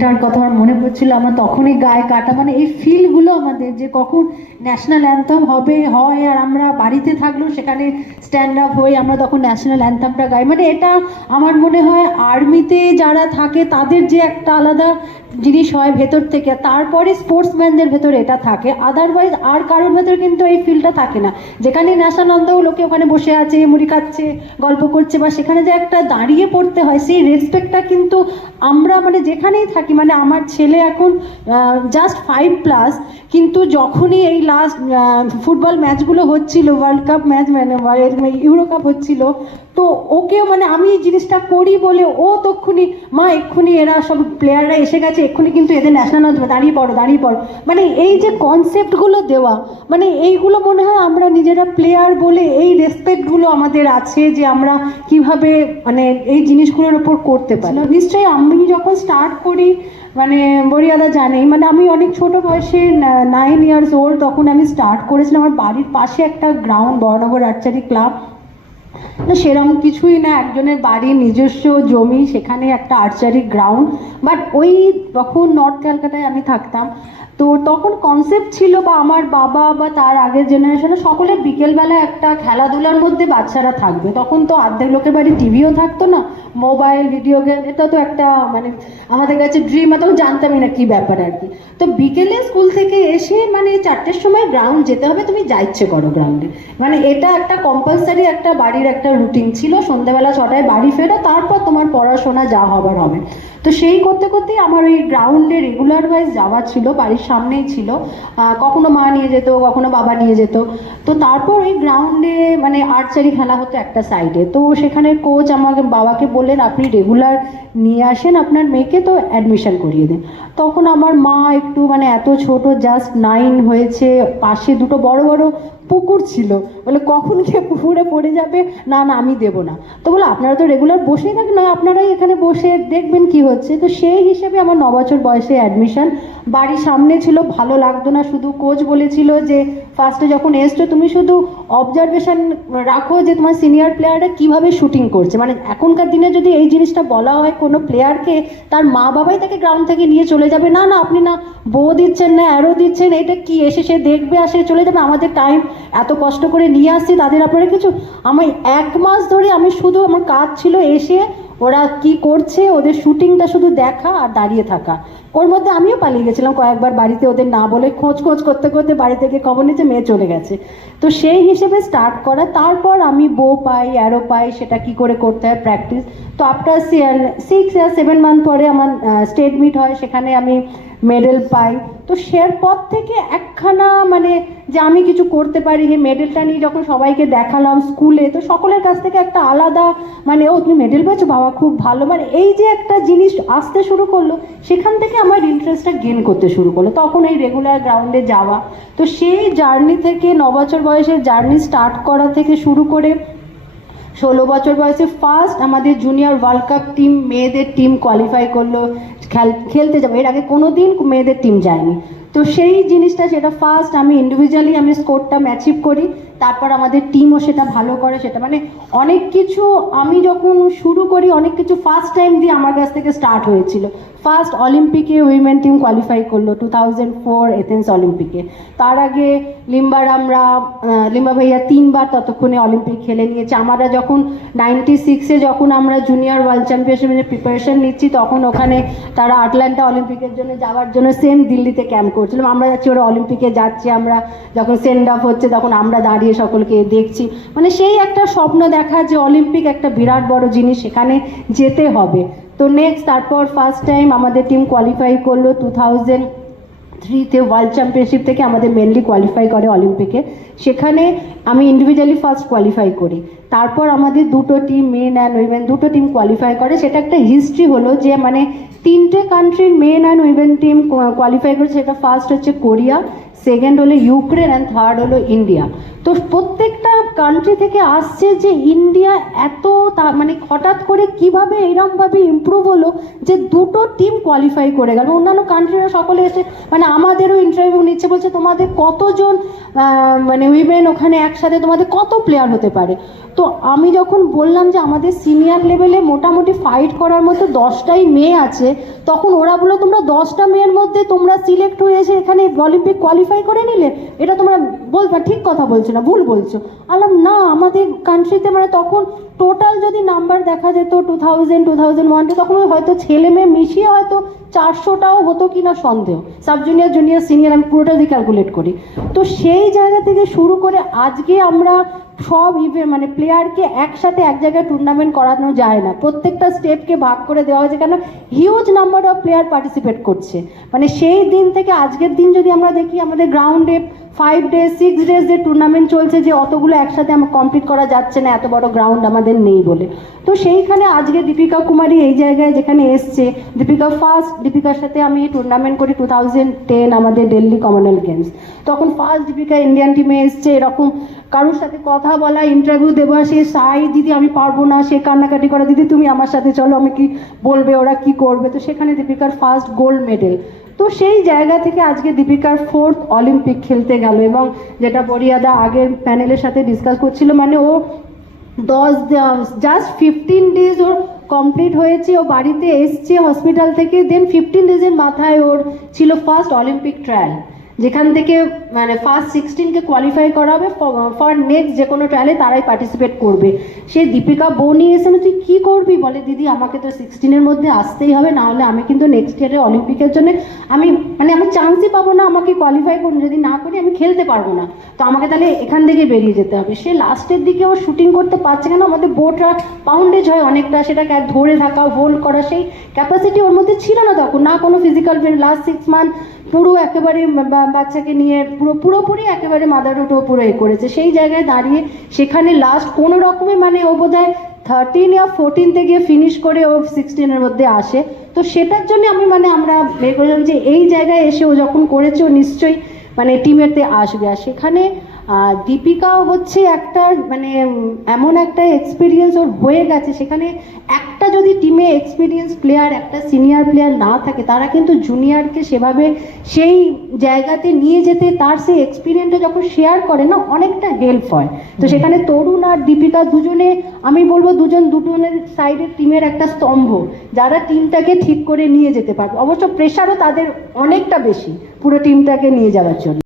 দিনটার কথা আমার মনে পড়ছিল, আমরা তখনই গায়ে কাটা, মানে এই ফিলগুলো আমাদের যে কখন ন্যাশনাল অ্যান্থাম হয় আর আমরা বাড়িতে থাকলেও সেখানে স্ট্যান্ড আপ হই, আমরা তখন ন্যাশনাল অ্যান্থামটা গাই। মানে এটা আমার মনে হয় আর্মিতে যারা থাকে তাদের যে একটা আলাদা জিনিস হয় ভেতর থেকে, তারপরে স্পোর্টসম্যানদের ভেতরে এটা থাকে, আদারওয়াইজ আর কারোর ভেতরে কিন্তু এই ফিলটা থাকে না। যেখানে ন্যাশনাল অ্যান্থাম লোকে ওখানে বসে আছে, মুড়ি খাচ্ছে, গল্প করছে, বা সেখানে যে একটা দাঁড়িয়ে পড়তে হয়, সেই রেসপেক্টটা কিন্তু আমরা মানে যেখানেই থাকি, মানে আমার ছেলে এখন জাস্ট 5+, কিন্তু যখনই এই লাস্ট ফুটবল ম্যাচগুলো হচ্ছিল, ওয়ার্ল্ড কাপ ম্যাচ মানে ইউরো কাপ হচ্ছিল, তো ওকেও মানে আমি এই জিনিসটা করি বলে ও তক্ষুনি মা এক্ষুনি এরা সব প্লেয়াররা এসে গেছে, এক্ষুনি কিন্তু এদের ন্যাশনাল অ্যান্থেম, দাঁড়িয়ে পড়ো। মানে এই যে কনসেপ্টগুলো দেওয়া, মানে এইগুলো মনে হয় আমরা নিজেরা প্লেয়ার বলে এই রেসপেক্টগুলো আমাদের আছে যে আমরা কিভাবে মানে এই জিনিসগুলোর ওপর করতে পারি। নিশ্চয়ই আমি যখন স্টার্ট করি, মানে বরিয়াদা জানেই, মানে আমি অনেক ছোট বয়সে 9 ইয়ার্স ওল্ড, তখন আমি স্টার্ট করেছিলাম। আমার বাড়ির পাশে একটা গ্রাউন্ড, বড়নগর আর্চারি ক্লাব, না সেরকম কিছুই না, একজনের বাড়ির নিজস্ব জমি, সেখানে একটা আর্চারি গ্রাউন্ড। বাট ওই তখন নর্থ ক্যালকাটায় আমি থাকতাম, তো তখন কনসেপ্ট ছিল, বা আমার বাবা বা তার আগের জেনারেশনে সকলে বিকেলবেলা একটা খেলাধুলার মধ্যে বাচ্চারা থাকবে। তখন তো অর্ধেক লোকের বাড়ি টিভিও থাকতো না, মোবাইল ভিডিও গেম এটা তো একটা মানে আমাদের কাছে ড্রিম, তখন জানতামই না কি ব্যাপার আর কি। তো বিকেলে স্কুল থেকে এসে মানে 4টের সময় গ্রাউন্ড যেতে হবে, তুমি যা ইচ্ছে করো গ্রাউন্ডে, মানে এটা একটা কম্পালসারি একটা বাড়ির একটা রুটিন ছিল। সন্ধ্যেবেলা 6টায় বাড়ি ফেরো, তারপর তোমার পড়াশোনা যা হবার হবে। তো সেই করতে করতেই আমার ওই গ্রাউন্ডে রেগুলার ওয়াইজ যাওয়া ছিল, বাড়ির সামনেই ছিল, কখনো মা নিয়ে যেত, কখনো বাবা নিয়ে যেত। তো তারপর ওই গ্রাউন্ডে মানে আর্চারি খেলা হতো একটা সাইডে, তো সেখানে কোচ আমাকে বাবাকে বললেন আপনি রেগুলার নিয়ে আসেন আপনার মেয়েকে, তো অ্যাডমিশন করিয়ে দেন। তখন আমার মা একটু মানে এত ছোট, জাস্ট 9 হয়েছে, পাশে দুটো বড় বড় পুকুর ছিল, বলে কখন গিয়ে পুকুরে পড়ে যাবে, না আমি দেবো না। তো বলে আপনারা তো রেগুলার বসেই থাকেন, না আপনারাই এখানে বসে দেখবেন কি হচ্ছে। তো সেই হিসেবে আমার 9 বছর বয়সে অ্যাডমিশন। বাড়ির সামনে ছিল, ভালো লাগতো না, শুধু কোচ বলেছিল যে ফার্স্টে যখন এসছো তুমি শুধু অবজারভেশন রাখো যে তোমার সিনিয়র প্লেয়াররা কিভাবে শুটিং করছে। মানে এখনকার দিনে যদি এই জিনিসটা বলা হয় কোনো প্লেয়ারকে, তার মা বাবাই তাকে গ্রাউন্ড থেকে নিয়ে চলে যাবে, না আপনি না বো দিচ্ছেন, না অ্যারো দিচ্ছেন, এটা কি, এসে সে দেখবে আসে চলে যাবে, আমাদের টাইম এত কষ্ট করে নিয়ে আসছি তাদের আপনারা কিছু। আমি 1 মাস ধরে আমি শুধু আমার কাজ ছিল এসে ওরা কি করছে ওদের শুটিংটা শুধু দেখা আর দাঁড়িয়ে থাকা। ওর মধ্যে আমিও পালিয়ে গেছিলাম কয়েকবার বাড়িতে, ওদের না বলে খোঁজ করতে করতে বাড়ি থেকে খবর নিচ্ছে মেয়ে চলে গেছে। তো সেই হিসেবে স্টার্ট করা, তারপর আমি বো পাই, অ্যারো পাই, সেটা কি করে করতে হয় প্র্যাকটিস। তো আফটার 6 or 7 মান্থ পরে আমার স্টেট মিট হয়, সেখানে আমি মেডেল পাই। তো সের পর থেকে একখানা মানে যে আমি কিছু করতে পারি, এই মেডেলটা নিয়ে যখন সবাইকে দেখালাম স্কুলে, তো সকলের কাছ থেকে একটা আলাদা মানে ও তুমি মেডেল পেয়েছো বাবা খুব ভালো, মানে এই যে একটা জিনিস আসতে শুরু করলো, সেখান থেকে আমার ইন্টারেস্টটা গেন করতে শুরু করলো, তখন এই রেগুলার গ্রাউন্ডে যাওয়া। তো সেই জার্নি থেকে 9 বছর বয়সের জার্নি স্টার্ট করা থেকে শুরু করে 16 বছর বয়সে ফার্স্ট আমাদের জুনিয়র ওয়ার্ল্ড কাপ টিম, মেয়েদের টিম কোয়ালিফাই করলো, খেলতে যাবো, এর আগে কোনোদিন মেয়েদের টিম যায়নি। তো সেই জিনিসটা সেটা ফার্স্ট আমি ইন্ডিভিজুয়ালি আমি স্কোরটা অ্যাচিভ করি, তারপর আমাদের টিমও সেটা ভালো করে। সেটা মানে অনেক কিছু আমি যখন শুরু করি, অনেক কিছু ফার্স্ট টাইম দিয়ে আমার কাছ থেকে স্টার্ট হয়েছিল। ফার্স্ট অলিম্পিকে উইমেন টিম কোয়ালিফাই করলো 2004 এথেন্স অলিম্পিকে। তার আগে লিম্বা ভাইয়া 3বার ততক্ষণে অলিম্পিক খেলে নিয়েছে। আমরা যখন 96-এ যখন আমরা জুনিয়র ওয়ার্ল্ড চ্যাম্পিয়নশিপের প্রিপারেশন নিচ্ছি, তখন ওখানে তারা আটলান্টা অলিম্পিকের জন্য যাওয়ার জন্য সেম দিল্লিতে ক্যাম্প করছিলাম। আমরা যাচ্ছি, ওরা অলিম্পিকে যাচ্ছে, আমরা যখন সেন্ড অফ হচ্ছে তখন আমরা দাঁড়িয়ে সকলকে দেখছি। মানে সেই একটা স্বপ্ন দেখা যে অলিম্পিক একটা বিরাট বড় জিনিস, সেখানে যেতে হবে। তো নেক্সট তারপর ফার্স্ট টাইম আমাদের টিম কোয়ালিফাই করলো 2003-তে ওয়ার্ল্ড চ্যাম্পিয়নশিপ থেকে আমাদের মেনলি কোয়ালিফাই করে অলিম্পিকে, সেখানে আমি ইন্ডিভিজুয়ালি ফার্স্ট কোয়ালিফাই করি। তারপর আমাদের দুটো টিম, মেন অ্যান্ড উইমেন দুটো টিম কোয়ালিফাই করে। সেটা একটা হিস্ট্রি হলো যে মানে 3টে কান্ট্রির men and women team qualify করেছে। সেটা ফার্স্ট হচ্ছে কোরিয়া, সেকেন্ড হলো ইউক্রেন, অ্যান্ড থার্ড হলো ইন্ডিয়া। তো প্রত্যেকটা কান্ট্রি থেকে আসছে যে ইন্ডিয়া এত মানে হঠাৎ করে কিভাবে এরমভাবে ইমপ্রুভ হলো যে দুটো টিম কোয়ালিফাই করে গেল। অন্যান্য কান্ট্রিরা সকলে এসে মানে আমাদেরও ইন্টারভিউ নিচ্ছে, বলছে তোমাদের কতজন মানে উইমেন ওখানে একসাথে, তোমাদের কত প্লেয়ার হতে পারে। তো আমি যখন বললাম যে আমাদের সিনিয়র লেভেলে মোটামুটি ফাইট করার মতো 10টাই মেয়ে আছে, তখন ওরা বললো তোমরা 10টা মেয়ের মধ্যে তোমরা সিলেক্ট হয়ে এসে এখানে অলিম্পিক কোয়ালিফাই করে নিলে, এটা তোমরা বলবা ঠিক কথা বলছো না, ভুল বলছো। আলাম না, আমাদের কান্ট্রিতে মানে তখন টোটাল যদি নাম্বার দেখা যেত 2000, 2001 তখন হয়তো ছেলে মেয়ে মিশিয়ে হয়তো 400টাও হতো কিনা সন্দেহ, সাব জুনিয়র, জুনিয়র, সিনিয়র, আমি পুরোটা দিয়ে ক্যালকুলেট করি। তো সেই জায়গা থেকে শুরু করে আজকে আমরা সব মানে প্লেয়ারকে একসাথে এক জায়গায় টুর্নামেন্ট করানো যায় না, প্রত্যেকটা স্টেটকে ভাগ করে দেওয়া হয়েছে, কেন huge number of player participate করছে। মানে সেই দিন থেকে আজকের দিন যদি আমরা দেখি, আমাদের গ্রাউন্ডে 5 days 6 days যে টুর্নামেন্ট চলছে, যে অতগুলো একসাথে আমার কমপ্লিট করা যাচ্ছে না, এত বড় গ্রাউন্ড আমাদের নেই বলে। তো সেইখানে আজকে দীপিকা কুমারী এই জায়গায় যেখানে এসছে, দীপিকার সাথে আমি টুর্নামেন্ট করি 2010 আমাদের দিল্লি কমনওয়েলথ গেমস, তখন ফার্স্ট দীপিকা ইন্ডিয়ান টিমে এসছে। এরকম কারোর সাথে কথা বলা, ইন্টারভিউ দেওয়া, সে সাই দিদি আমি পারবো না, সে কান্নাকাটি করা, দিদি তুমি আমার সাথে চলো, আমি কি বলবে ওরা কি করবে। তো সেখানে দীপিকার ফার্স্ট গোল্ড মেডেল। তো সেই জায়গা থেকে আজকে দীপিকার 4th অলিম্পিক খেলতে গেল। এবং যেটা বরিয়াদা আগের প্যানেলের সাথে ডিসকাস করছিল, মানে ও জাস্ট 15 days ওর কমপ্লিট হয়েছে, ও বাড়িতে এসছে হসপিটাল থেকে, দেন 15 days মাথায় ওর ছিল ফার্স্ট অলিম্পিক ট্রায়াল, যেখান থেকে মানে ফার্স্ট 16কে কোয়ালিফাই করা হবে ফর নেক্সট যে কোনো ট্রায়ালে তারাই পার্টিসিপেট করবে। সে দীপিকা বোনি এসে তুই কী করবি, বলে দিদি আমাকে তো 16-এর মধ্যে আসতেই হবে, না হলে আমি কিন্তু নেক্সট ইয়ারে অলিম্পিকের জন্য আমি চান্সই পাবো না, আমাকে কোয়ালিফাই করুন, যদি না করি আমি খেলতে পারবো না, তো আমাকে তাহলে এখান থেকে বেরিয়ে যেতে হবে। সে লাস্টের দিকে ও শুটিং করতে পারছে কেন, আমাদের বোটরা পাউন্ডেজ হয় অনেকটা, সেটাকে ধরে থাকা, হোল্ড করা, সেই ক্যাপাসিটি ওর মধ্যে ছিল না তখন, না কোনো ফিজিক্যাল ট্রেন। লাস্ট 6 months পুরো একেবারে বাচ্চাকে নিয়ে পুরোপুরি একেবারে মাদারহুড পুরো করেছে। সেই জায়গায় দাঁড়িয়ে সেখানে লাস্ট কোনো রকমে মানে ও বোধহয় 13 বা 14 গিয়ে ফিনিশ করে ও 16-এর মধ্যে আসে। তো সেটার জন্য আমরা বের করলাম যে এই জায়গায় এসে ও যখন করেছে, ও নিশ্চয়ই মানে টিমেতে আসবে। আর সেখানে দীপিকাও হচ্ছে একটা মানে এমন একটা এক্সপিরিয়েন্স ওর হয়ে গেছে, সেখানে একটা যদি টিমে এক্সপিরিয়েন্স প্লেয়ার, একটা সিনিয়র প্লেয়ার না থাকে, তারা কিন্তু জুনিয়রকে সেভাবে সেই জায়গাতে নিয়ে যেতে, তার সেই এক্সপিরিয়েন্সটা যখন শেয়ার করে না, অনেকটা হেল্প হয়। তো সেখানে তরুণ আর দীপিকা দুজনে, আমি বলবো দুজনের সাইডের টিমের একটা স্তম্ভ, যারা টিমটাকে ঠিক করে নিয়ে যেতে পারবে। অবশ্য প্রেশারও তাদের অনেকটা বেশি পুরো টিমটাকে নিয়ে যাওয়ার জন্য।